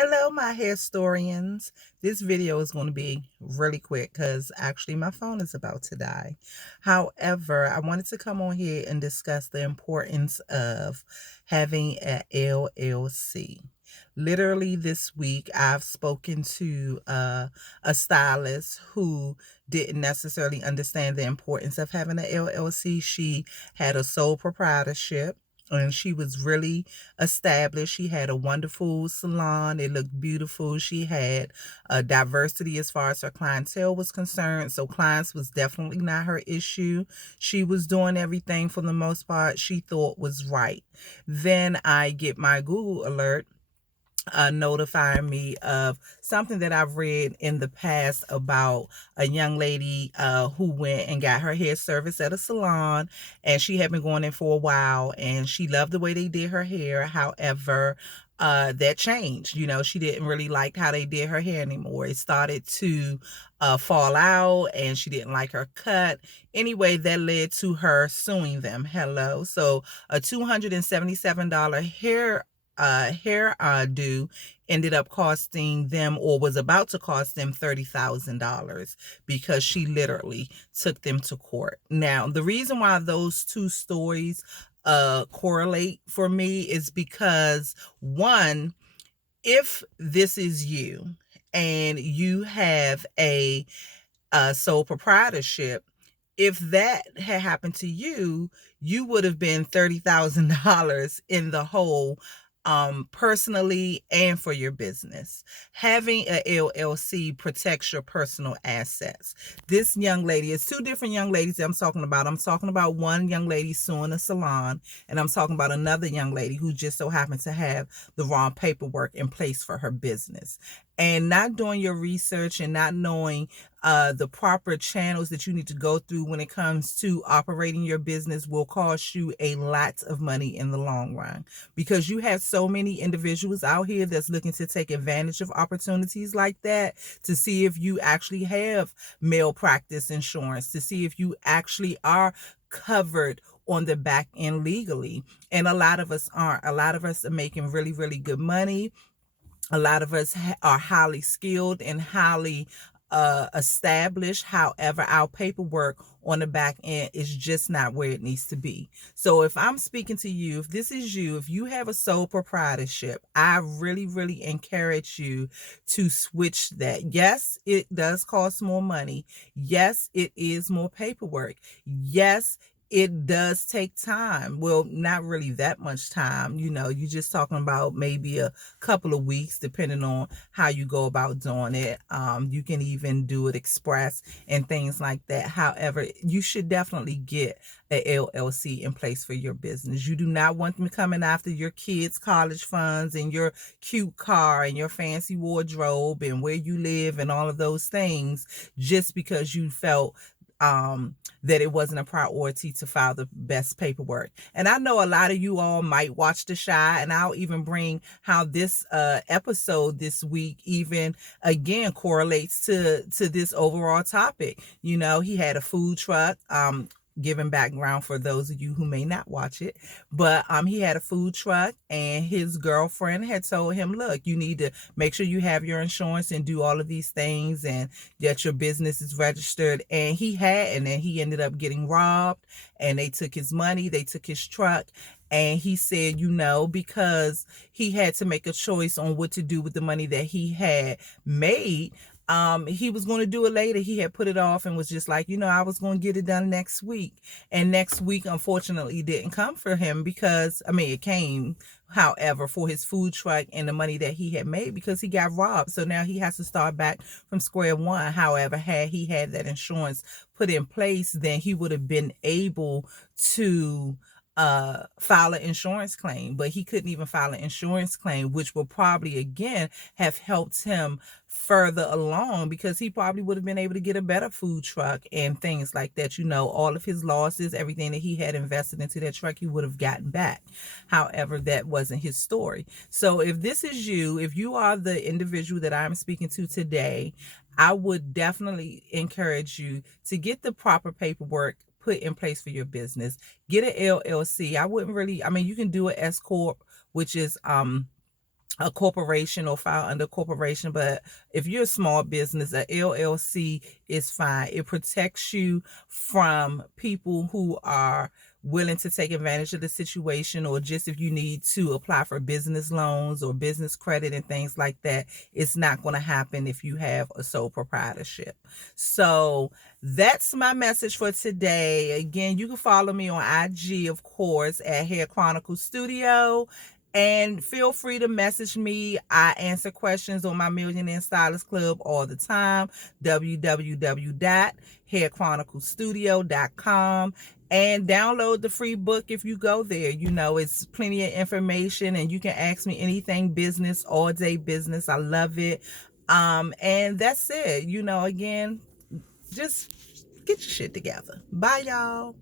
Hello, my historians. This video is going to be really quick because actually my phone is about to die. However, I wanted to come on here and discuss the importance of having an LLC. Literally this week, I've spoken to a stylist who didn't necessarily understand the importance of having an LLC. She had a sole proprietorship and she was really established. She had a wonderful salon. It looked beautiful. She had a diversity as far as her clientele was concerned. So clients was definitely not her issue. She was doing everything for the most part she thought was right. Then I get my Google alert notifying me of something that I've read in the past about a young lady who went and got her hair service at a salon, and she had been going in for a while and she loved the way they did her hair. However, that changed. She didn't really like how they did her hair anymore. It started to fall out and she didn't like her cut. Anyway, that led to her suing them. Hello. So a $277 hair do ended up costing them, or was about to cost them, $30,000 because she literally took them to court. Now, the reason why those two stories correlate for me is because, one, if this is you and you have a sole proprietorship, if that had happened to you, you would have been $30,000 in the hole, personally and for your business. Having a LLC protects your personal assets. This young lady, it's two different young ladies that I'm talking about. I'm talking about one young lady suing a salon, and I'm talking about another young lady who just so happened to have the wrong paperwork in place for her business. And not doing your research and not knowing the proper channels that you need to go through when it comes to operating your business will cost you a lot of money in the long run, because you have so many individuals out here that's looking to take advantage of opportunities like that, to see if you actually have malpractice insurance, to see if you actually are covered on the back end legally. And a lot of us aren't. A lot of us are making really, really good money. A lot of us are highly skilled and highly established. However, our paperwork on the back end is just not where it needs to be. So if I'm speaking to you, if this is you, if you have a sole proprietorship, I really, really encourage you to switch that. Yes, it does cost more money. Yes, it is more paperwork. Yes, it does take time. Well, not really that much time. You're just talking about maybe a couple of weeks, depending on how you go about doing it. You can even do it express and things like that. However, you should definitely get a LLC in place for your business. You do not want them coming after your kids' college funds and your cute car and your fancy wardrobe and where you live and all of those things, just because you felt that it wasn't a priority to file the best paperwork. And I know a lot of you all might watch The Chi, and I'll even bring how this episode this week even again correlates to this overall topic. He had a food truck. Giving background for those of you who may not watch it, but he had a food truck, and his girlfriend had told him, look, you need to make sure you have your insurance and do all of these things, and that your business is registered. And then he ended up getting robbed, and they took his money, they took his truck. And he said, because he had to make a choice on what to do with the money that he had made, he was going to do it later. He had put it off and was just like, I was going to get it done next week. And next week, unfortunately, didn't come for him because, it came, however, for his food truck and the money that he had made, because he got robbed. So now he has to start back from square one. However, had he had that insurance put in place, then he would have been able to file an insurance claim, but he couldn't even file an insurance claim, which will probably again have helped him further along, because he probably would have been able to get a better food truck and things like that. All of his losses, everything that he had invested into that truck, he would have gotten back. However, that wasn't his story. So if this is you, if you are the individual that I'm speaking to today, I would definitely encourage you to get the proper paperwork put in place for your business. Get an LLC. I wouldn't really, you can do an S Corp, which is a corporation or file under a corporation, but if you're a small business, a LLC is fine. It protects you from people who are willing to take advantage of the situation, or just if you need to apply for business loans or business credit and things like that, it's not going to happen if you have a sole proprietorship. So that's my message for today. Again, you can follow me on IG, of course, at Hair Chronicles Studio. And feel free to message me. I answer questions on my Millionaire Stylist Club all the time. www.hairchroniclestudio.com. And download the free book if you go there. You know, it's plenty of information, and you can ask me anything business, all day business. I love it. And that's it. You know, again, just get your shit together. Bye, y'all.